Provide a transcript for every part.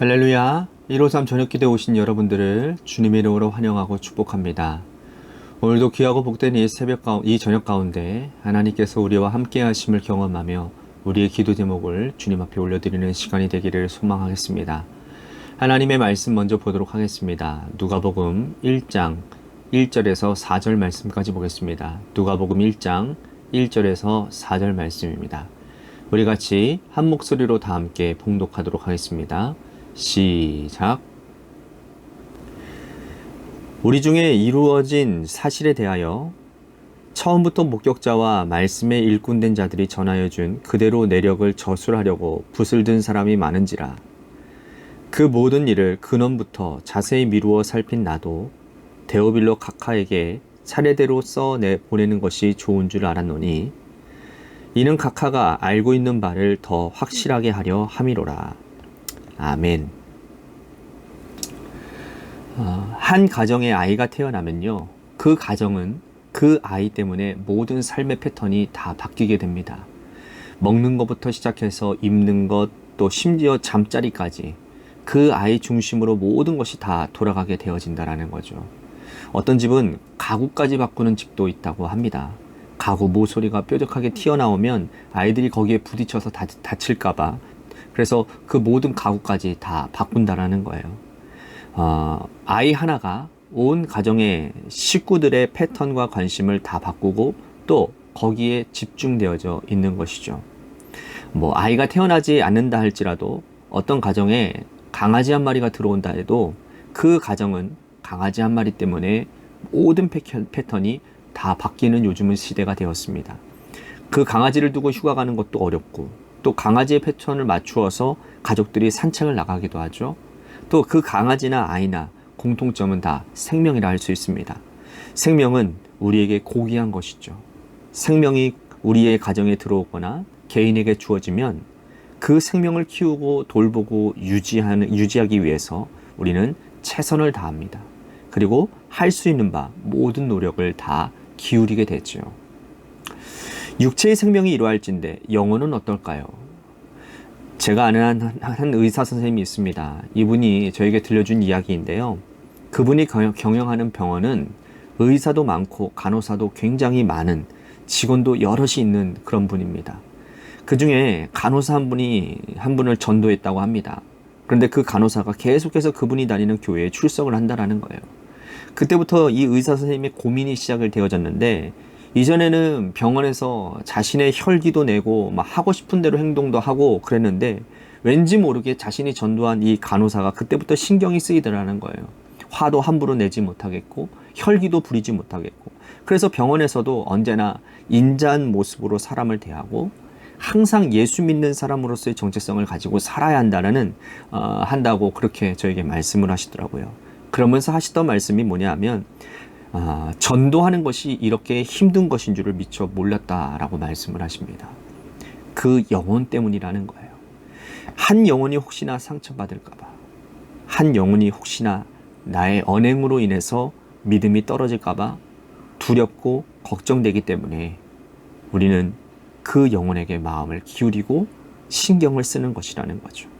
할렐루야. 153 저녁기도에 오신 여러분들을 주님의 이름으로 환영하고 축복합니다. 오늘도 귀하고 복된 이 저녁 가운데 하나님께서 우리와 함께 하심을 경험하며 우리의 기도 제목을 주님 앞에 올려드리는 시간이 되기를 소망하겠습니다. 하나님의 말씀 먼저 보도록 하겠습니다. 누가복음 1장 1절에서 4절 말씀까지 보겠습니다. 누가복음 1장 1절에서 4절 말씀입니다. 우리 같이 한 목소리로 다 함께 봉독하도록 하겠습니다. 시작. 우리 중에 이루어진 사실에 대하여 처음부터 목격자와 말씀에 일꾼된 자들이 전하여 준 그대로 내력을 저술하려고 붓을 든 사람이 많은지라. 그 모든 일을 근원부터 자세히 미루어 살핀 나도 데오빌로 각하에게 차례대로 보내는 것이 좋은 줄 알았노니 이는 각하가 알고 있는 바를 더 확실하게 하려 함이로라. 아멘. 한 가정에 아이가 태어나면요, 그 가정은 그 아이 때문에 모든 삶의 패턴이 다 바뀌게 됩니다. 먹는 것부터 시작해서 입는 것, 또 심지어 잠자리까지 그 아이 중심으로 모든 것이 다 돌아가게 되어진다는 거죠. 어떤 집은 가구까지 바꾸는 집도 있다고 합니다. 가구 모서리가 뾰족하게 튀어나오면 아이들이 거기에 부딪혀서 다칠까봐, 그래서 그 모든 가구까지 다 바꾼다라는 거예요. 아이 하나가 온 가정의 식구들의 패턴과 관심을 다 바꾸고 또 거기에 집중되어져 있는 것이죠. 아이가 태어나지 않는다 할지라도 어떤 가정에 강아지 한 마리가 들어온다 해도 그 가정은 강아지 한 마리 때문에 모든 패턴이 다 바뀌는 요즘은 시대가 되었습니다. 그 강아지를 두고 휴가 가는 것도 어렵고, 또 강아지의 패턴을 맞추어서 가족들이 산책을 나가기도 하죠. 또 그 강아지나 아이나 공통점은 다 생명이라 할 수 있습니다. 생명은 우리에게 고귀한 것이죠. 생명이 우리의 가정에 들어오거나 개인에게 주어지면 그 생명을 키우고 돌보고 유지하기 위해서 우리는 최선을 다합니다. 그리고 할 수 있는 바 모든 노력을 다 기울이게 되죠. 육체의 생명이 이러할진데 영혼은 어떨까요? 제가 아는 한 의사 선생님이 있습니다. 이분이 저에게 들려준 이야기인데요. 그분이 경영하는 병원은 의사도 많고 간호사도 굉장히 많은, 직원도 여럿이 있는 그런 분입니다. 그 중에 간호사 한 분을 전도했다고 합니다. 그런데 그 간호사가 계속해서 그분이 다니는 교회에 출석을 한다라는 거예요. 그때부터 이 의사 선생님의 고민이 시작을 되어졌는데, 이전에는 병원에서 자신의 혈기도 내고 막 하고 싶은 대로 행동도 하고 그랬는데, 왠지 모르게 자신이 전도한 이 간호사가 그때부터 신경이 쓰이더라는 거예요. 화도 함부로 내지 못하겠고 혈기도 부리지 못하겠고, 그래서 병원에서도 언제나 인자한 모습으로 사람을 대하고 항상 예수 믿는 사람으로서의 정체성을 가지고 살아야 한다고 그렇게 저에게 말씀을 하시더라고요. 그러면서 하시던 말씀이 뭐냐 하면, 전도하는 것이 이렇게 힘든 것인 줄을 미처 몰랐다라고 말씀을 하십니다. 그 영혼 때문이라는 거예요. 한 영혼이 혹시나 상처받을까봐, 한 영혼이 혹시나 나의 언행으로 인해서 믿음이 떨어질까봐 두렵고 걱정되기 때문에 우리는 그 영혼에게 마음을 기울이고 신경을 쓰는 것이라는 거죠.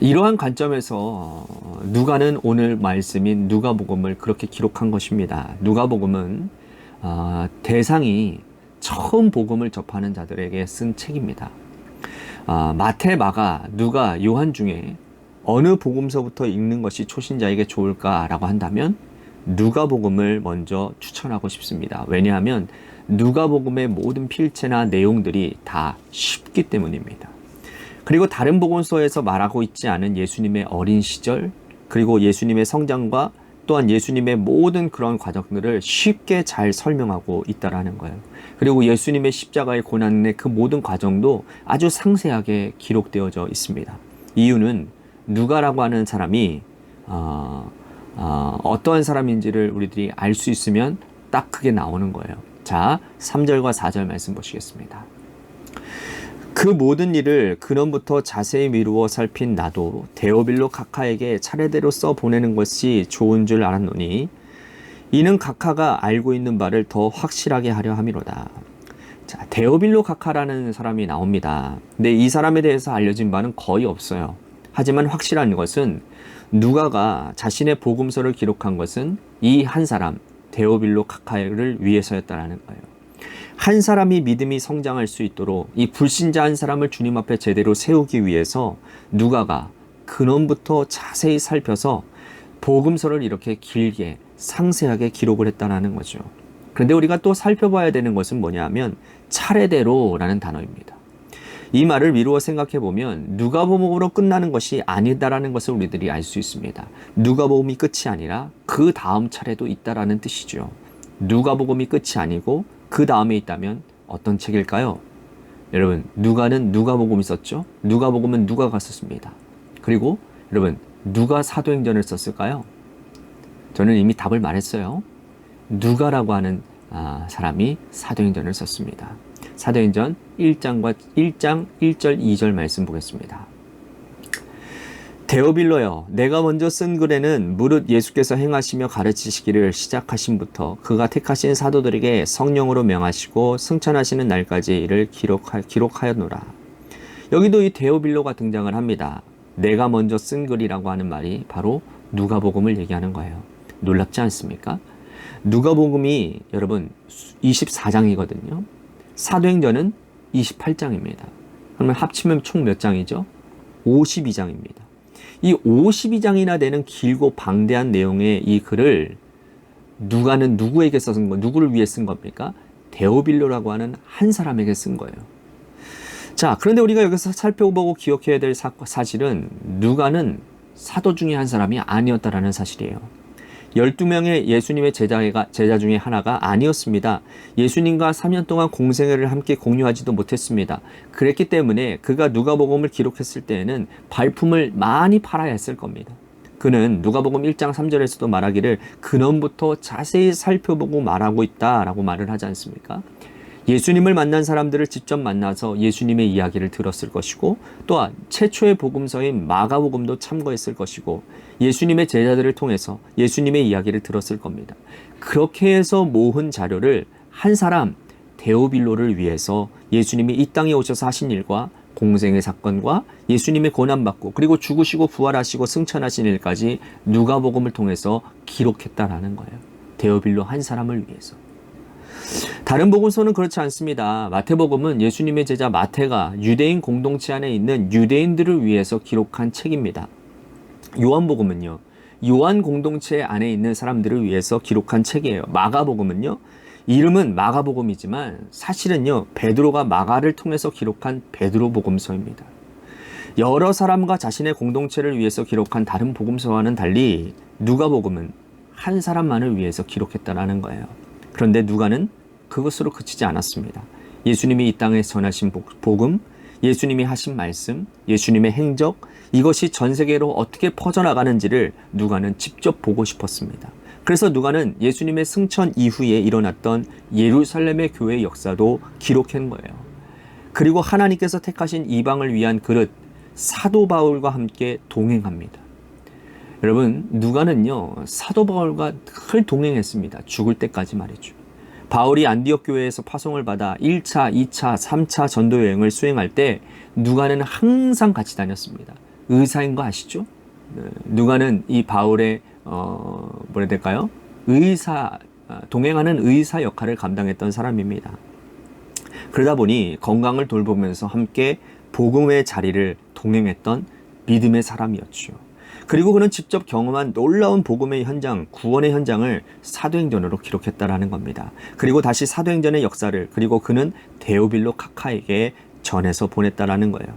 이러한 관점에서 누가는 오늘 말씀인 누가복음을 그렇게 기록한 것입니다. 누가복음은 대상이 처음 복음을 접하는 자들에게 쓴 책입니다. 마태, 마가, 누가, 요한 중에 어느 복음서부터 읽는 것이 초신자에게 좋을까라고 한다면 누가복음을 먼저 추천하고 싶습니다. 왜냐하면 누가복음의 모든 필체나 내용들이 다 쉽기 때문입니다. 그리고 다른 복음서에서 말하고 있지 않은 예수님의 어린 시절, 그리고 예수님의 성장과 또한 예수님의 모든 그런 과정들을 쉽게 잘 설명하고 있다라는 거예요. 그리고 예수님의 십자가의 고난의 그 모든 과정도 아주 상세하게 기록되어져 있습니다. 이유는 누가라고 하는 사람이 어떠한 사람인지를 우리들이 알 수 있으면 딱 그게 나오는 거예요. 자, 3절과 4절 말씀 보시겠습니다. 그 모든 일을 근원부터 자세히 미루어 살핀 나도 데오빌로 각하에게 차례대로 보내는 것이 좋은 줄 알았노니 이는 각하가 알고 있는 바를 더 확실하게 하려 함이로다. 자, 데오빌로 각하라는 사람이 나옵니다. 근데 이 사람에 대해서 알려진 바는 거의 없어요. 하지만 확실한 것은 누가가 자신의 복음서를 기록한 것은 이 한 사람 데오빌로 카카이를 위해서였다라는 거예요. 한 사람이 믿음이 성장할 수 있도록 이 불신자 한 사람을 주님 앞에 제대로 세우기 위해서 누가가 근원부터 자세히 살펴서 복음서를 이렇게 길게 상세하게 기록을 했다는 거죠. 그런데 우리가 또 살펴봐야 되는 것은 뭐냐면 차례대로라는 단어입니다. 이 말을 미루어 생각해 보면 누가복음으로 끝나는 것이 아니다라는 것을 우리들이 알 수 있습니다. 누가복음이 끝이 아니라 그 다음 차례도 있다라는 뜻이죠. 누가복음이 끝이 아니고 그 다음에 있다면 어떤 책일까요? 여러분, 누가는 누가복음이 썼죠. 누가복음은 누가가 썼습니다. 그리고 여러분, 누가 사도행전을 썼을까요? 저는 이미 답을 말했어요. 누가라고 하는 사람이 사도행전을 썼습니다. 사도행전 1장 1절 2절 말씀 보겠습니다. 데오빌로여, 내가 먼저 쓴 글에는 무릇 예수께서 행하시며 가르치시기를 시작하신부터 그가 택하신 사도들에게 성령으로 명하시고 승천하시는 날까지 이를 기록하였노라. 여기도 이 데오빌로가 등장을 합니다. 내가 먼저 쓴 글이라고 하는 말이 바로 누가복음을 얘기하는 거예요. 놀랍지 않습니까? 누가복음이 여러분 24장이거든요. 사도행전은 28장입니다. 그러면 합치면 총 몇 장이죠? 52장입니다. 이 52장이나 되는 길고 방대한 내용의 이 글을 누가는 누구에게 쓴 거, 누구를 위해 쓴 겁니까? 데오빌로라고 하는 한 사람에게 쓴 거예요. 자, 그런데 우리가 여기서 살펴보고 기억해야 될 사실은 누가는 사도 중에 한 사람이 아니었다라는 사실이에요. 12명의 예수님의 제자 중에 하나가 아니었습니다. 예수님과 3년 동안 공생애를 함께 공유하지도 못했습니다. 그랬기 때문에 그가 누가복음을 기록했을 때에는 발품을 많이 팔아야 했을 겁니다. 그는 누가복음 1장 3절에서도 말하기를 근원부터 자세히 살펴보고 말하고 있다라고 말을 하지 않습니까? 예수님을 만난 사람들을 직접 만나서 예수님의 이야기를 들었을 것이고 또한 최초의 복음서인 마가복음도 참고했을 것이고 예수님의 제자들을 통해서 예수님의 이야기를 들었을 겁니다. 그렇게 해서 모은 자료를 한 사람 데오빌로를 위해서 예수님이 이 땅에 오셔서 하신 일과 공생의 사건과 예수님의 고난받고 그리고 죽으시고 부활하시고 승천하신 일까지 누가복음을 통해서 기록했다라는 거예요. 데오빌로 한 사람을 위해서. 다른 복음서는 그렇지 않습니다. 마태복음은 예수님의 제자 마태가 유대인 공동체 안에 있는 유대인들을 위해서 기록한 책입니다. 요한복음은요, 요한 공동체 안에 있는 사람들을 위해서 기록한 책이에요. 마가복음은요, 이름은 마가복음이지만 사실은요, 베드로가 마가를 통해서 기록한 베드로 복음서입니다. 여러 사람과 자신의 공동체를 위해서 기록한 다른 복음서와는 달리 누가복음은 한 사람만을 위해서 기록했다라는 거예요. 그런데 누가는 그것으로 그치지 않았습니다. 예수님이 이 땅에 전하신 복음, 예수님이 하신 말씀, 예수님의 행적, 이것이 전 세계로 어떻게 퍼져나가는지를 누가는 직접 보고 싶었습니다. 그래서 누가는 예수님의 승천 이후에 일어났던 예루살렘의 교회 역사도 기록한 거예요. 그리고 하나님께서 택하신 이방을 위한 그릇, 사도 바울과 함께 동행합니다. 여러분, 누가는요, 사도 바울과 늘 동행했습니다. 죽을 때까지 말이죠. 바울이 안디옥 교회에서 파송을 받아 1차, 2차, 3차 전도 여행을 수행할 때 누가는 항상 같이 다녔습니다. 의사인 거 아시죠? 누가는 이 바울의 뭐라 될까요? 동행하는 의사 역할을 감당했던 사람입니다. 그러다 보니 건강을 돌보면서 함께 복음의 자리를 동행했던 믿음의 사람이었죠. 그리고 그는 직접 경험한 놀라운 복음의 현장, 구원의 현장을 사도행전으로 기록했다라는 겁니다. 그리고 다시 사도행전의 역사를, 그리고 그는 데오빌로 카카에게 전해서 보냈다라는 거예요.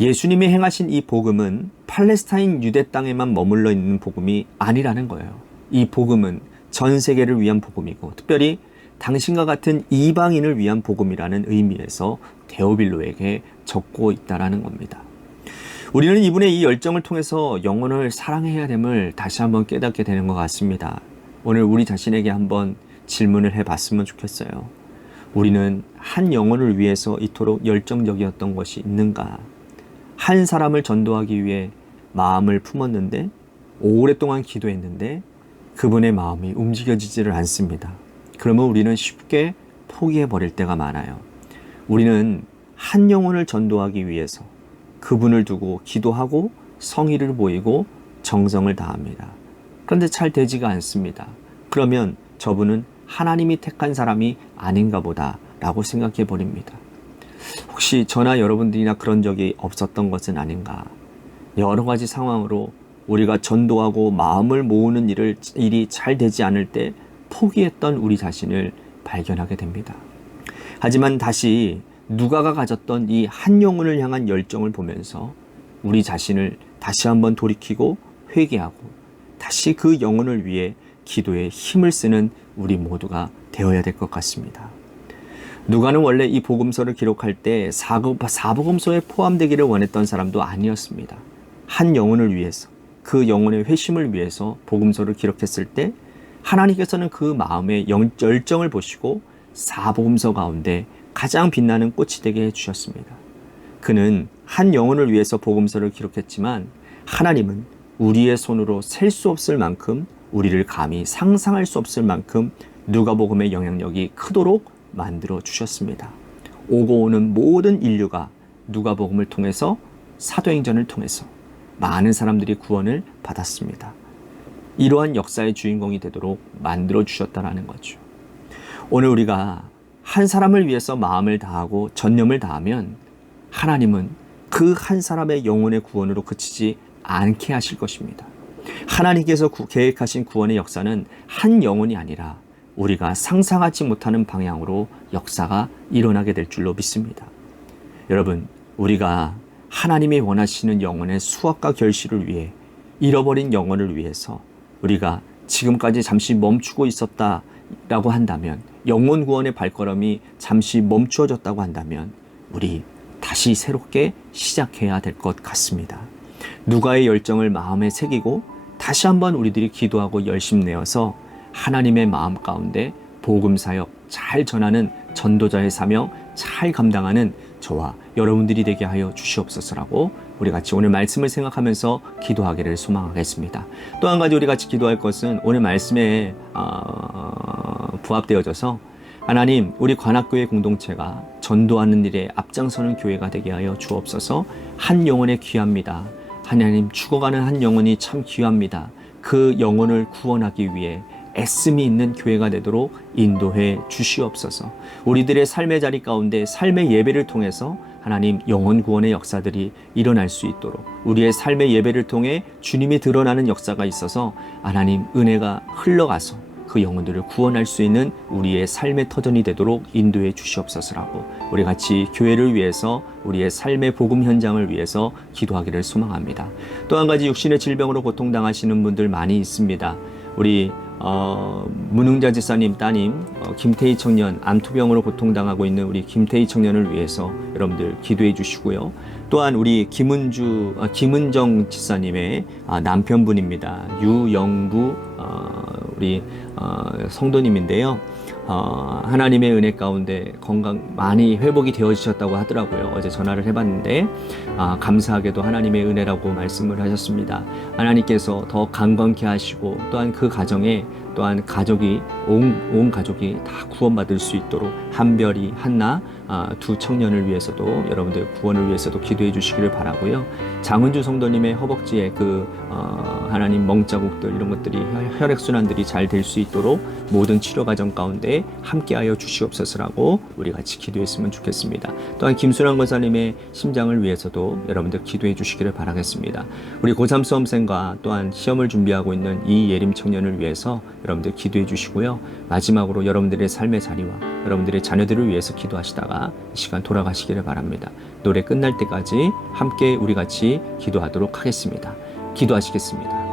예수님이 행하신 이 복음은 팔레스타인 유대 땅에만 머물러 있는 복음이 아니라는 거예요. 이 복음은 전 세계를 위한 복음이고, 특별히 당신과 같은 이방인을 위한 복음이라는 의미에서 데오빌로에게 적고 있다라는 겁니다. 우리는 이분의 이 열정을 통해서 영혼을 사랑해야 됨을 다시 한번 깨닫게 되는 것 같습니다. 오늘 우리 자신에게 한번 질문을 해봤으면 좋겠어요. 우리는 한 영혼을 위해서 이토록 열정적이었던 것이 있는가? 한 사람을 전도하기 위해 마음을 품었는데, 오랫동안 기도했는데 그분의 마음이 움직여지지를 않습니다. 그러면 우리는 쉽게 포기해버릴 때가 많아요. 우리는 한 영혼을 전도하기 위해서 그분을 두고 기도하고 성의를 보이고 정성을 다합니다. 그런데 잘 되지가 않습니다. 그러면 저분은 하나님이 택한 사람이 아닌가 보다 라고 생각해 버립니다. 혹시 저나 여러분들이나 그런 적이 없었던 것은 아닌가? 여러 가지 상황으로 우리가 전도하고 마음을 모으는 일이 잘 되지 않을 때 포기했던 우리 자신을 발견하게 됩니다. 하지만 다시 누가가 가졌던 이 한 영혼을 향한 열정을 보면서 우리 자신을 다시 한번 돌이키고 회개하고 다시 그 영혼을 위해 기도에 힘을 쓰는 우리 모두가 되어야 될 것 같습니다. 누가는 원래 이 복음서를 기록할 때 사복음서에 포함되기를 원했던 사람도 아니었습니다. 한 영혼을 위해서, 그 영혼의 회심을 위해서 복음서를 기록했을 때 하나님께서는 그 마음의 열정을 보시고 사복음서 가운데 가장 빛나는 꽃이 되게 해주셨습니다. 그는 한 영혼을 위해서 복음서를 기록했지만 하나님은 우리의 손으로 셀 수 없을 만큼, 우리를 감히 상상할 수 없을 만큼 누가복음의 영향력이 크도록 만들어 주셨습니다. 오고 오는 모든 인류가 누가복음을 통해서, 사도행전을 통해서 많은 사람들이 구원을 받았습니다. 이러한 역사의 주인공이 되도록 만들어 주셨다는 거죠. 오늘 우리가 한 사람을 위해서 마음을 다하고 전념을 다하면 하나님은 그 한 사람의 영혼의 구원으로 그치지 않게 하실 것입니다. 하나님께서 계획하신 구원의 역사는 한 영혼이 아니라 우리가 상상하지 못하는 방향으로 역사가 일어나게 될 줄로 믿습니다. 여러분, 우리가 하나님이 원하시는 영혼의 수확과 결실을 위해, 잃어버린 영혼을 위해서 우리가 지금까지 잠시 멈추고 있었다라고 한다면, 영혼 구원의 발걸음이 잠시 멈추어졌다고 한다면 우리 다시 새롭게 시작해야 될 것 같습니다. 누가의 열정을 마음에 새기고 다시 한번 우리들이 기도하고 열심 내어서 하나님의 마음 가운데 복음 사역 잘 전하는 전도자의 사명 잘 감당하는 저와 여러분들이 되게 하여 주시옵소서라고 우리 같이 오늘 말씀을 생각하면서 기도하기를 소망하겠습니다. 또 한 가지 우리 같이 기도할 것은 오늘 말씀에 부합되어져서 하나님, 우리 관악교회 공동체가 전도하는 일에 앞장서는 교회가 되게 하여 주옵소서. 한 영혼에 귀합니다. 하나님, 죽어가는 한 영혼이 참 귀합니다. 그 영혼을 구원하기 위해 애씀이 있는 교회가 되도록 인도해 주시옵소서. 우리들의 삶의 자리 가운데 삶의 예배를 통해서 하나님 영혼 구원의 역사들이 일어날 수 있도록, 우리의 삶의 예배를 통해 주님이 드러나는 역사가 있어서 하나님 은혜가 흘러가서 그 영혼들을 구원할 수 있는 우리의 삶의 터전이 되도록 인도해 주시옵소서라고 우리 같이 교회를 위해서, 우리의 삶의 복음 현장을 위해서 기도하기를 소망합니다. 또 한 가지 육신의 질병으로 고통당하시는 분들 많이 있습니다. 우리 문흥자 지사님 따님 김태희 청년, 암투병으로 고통당하고 있는 우리 김태희 청년을 위해서 여러분들 기도해 주시고요. 또한 우리 김은정 지사님의 남편분입니다. 유영부 우리 성도님인데요. 하나님의 은혜 가운데 건강 많이 회복이 되어지셨다고 하더라고요. 어제 전화를 해봤는데 감사하게도 하나님의 은혜라고 말씀을 하셨습니다. 하나님께서 더 강건케 하시고 또한 그 가정에 또한 가족이 온 가족이 다 구원받을 수 있도록 한별이 한나 두 청년을 위해서도 여러분들 구원을 위해서도 기도해 주시기를 바라고요. 장은주 성도님의 허벅지에 그 하나님 멍자국들 이런 것들이 혈액순환들이 잘 될 수 있도록 모든 치료 과정 가운데 함께하여 주시옵소서라고 우리 같이 기도했으면 좋겠습니다. 또한 김순환 권사님의 심장을 위해서도 여러분들 기도해 주시기를 바라겠습니다. 우리 고3 수험생과 또한 시험을 준비하고 있는 이예림 청년을 위해서 여러분들 기도해 주시고요. 마지막으로 여러분들의 삶의 자리와 여러분들의 자녀들을 위해서 기도하시다가 이 시간 돌아가시기를 바랍니다. 노래 끝날 때까지 함께 우리 같이 기도하도록 하겠습니다. 기도하시겠습니다.